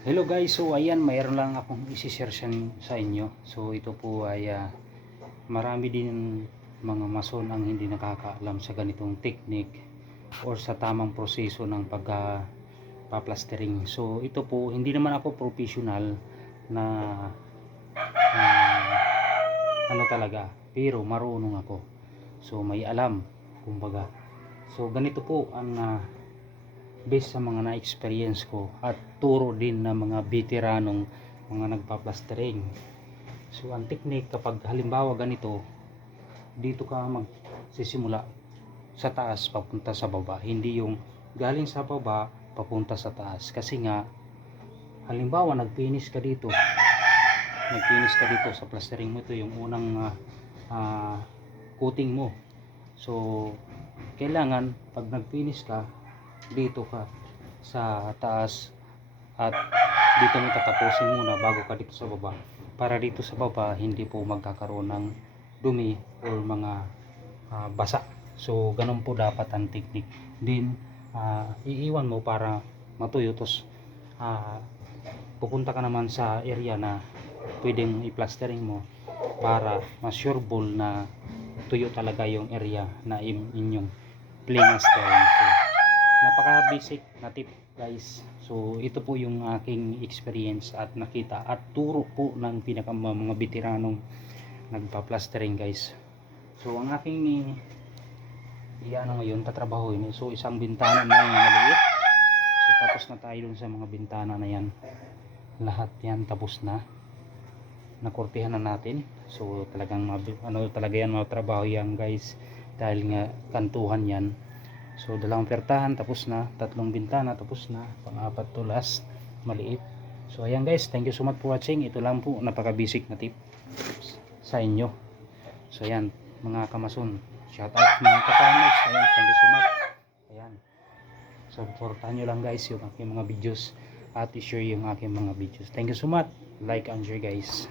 Hello guys, so ayan, mayroon lang akong isi-share sa inyo. So ito po ay marami din mga mason ang hindi nakakaalam sa ganitong technique or sa tamang proseso ng pagpa-plastering. So ito po, hindi naman ako professional na ano talaga, pero marunong ako. So may alam, kumbaga. So ganito po ang based sa mga na-experience ko at turo din ng mga veteranong mga nagpa-plastering. So ang technique, kapag halimbawa ganito, dito ka magsisimula sa taas papunta sa baba, hindi yung galing sa baba papunta sa taas. Kasi nga halimbawa nagfinish ka dito sa plastering mo, ito yung unang coating mo. So kailangan pag nagfinish ka, dito ka sa taas at dito mo tatapusin muna bago ka dito sa baba, para dito sa baba hindi po magkakaroon ng dumi or mga basa. So ganun po dapat ang technique. Din iiwan mo para matuyo, tapos pupunta ka naman sa area na pwedeng i-plastering mo para ma-sureball na tuyo talaga yung area na inyong plastering. So napaka basic na tip guys. So ito po yung aking experience at nakita at turo po ng mga veteranong nagpa-plastering guys. So ang aking ngayon tatrabahuin, so isang bintana na yung maliit. So tapos na tayo dun sa mga bintana na yan, lahat yan tapos na, nakortihan na natin. So talagang talaga yan, mga trabaho yan guys, dahil nga kantuhan yan. So dalawang pertahan tapos na, tatlong bintana tapos na, pang-apat to last maliit. So ayan guys, thank you so much for watching. Ito lang po, napaka basic na tip sa inyo. So ayan mga kamason, shout out mga kapaners, ayan, thank you so much. Ayan, so supportahan nyo lang guys yung aking mga videos at i-share yung aking mga videos. Thank you so much, like and share guys.